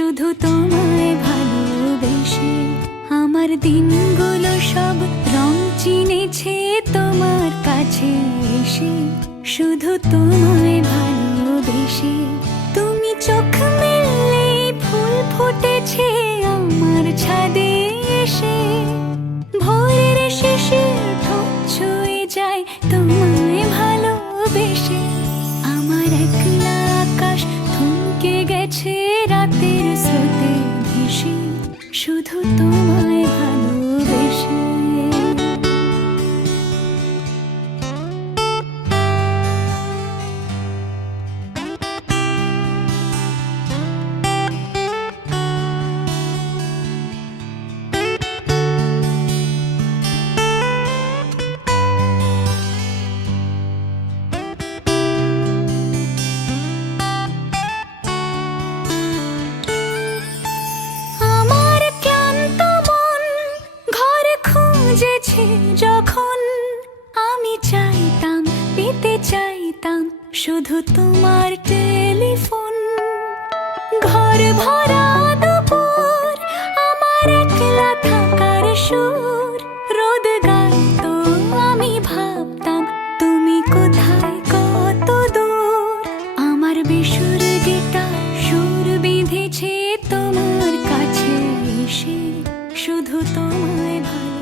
শুধু তোমায় ভালোবেসে। আমার দিনগুলো সব রং চিনেছে তোমার কাছে এসে, শুধু তোমায় ভালোবেসে। তুমি চোখ মেললে ফুল ফুটেছে আমার ছাদে এসে, ভোরের শিশির ঠোঁট ছুঁয়ে যায় তোমায় ভালোবেসে। আমার একলা আকাশ থমকে গেছে রাতের স্রোতে ভেসে, শুধু তোমায় ভালোবেসে। যখন আমি চাইতাম, পেতে চাইতাম শুধু তোমার টেলিফোন। ঘর ভরা দুপুর, আমার একলা থাকার সুর, রোদ গাইতো আমি ভাবতাম তুমি কোথায় কত দূর। আমার বেসুর গিটার সুর বেঁধেছে তোমার কাছে এসে, শুধু তোমায় ভালো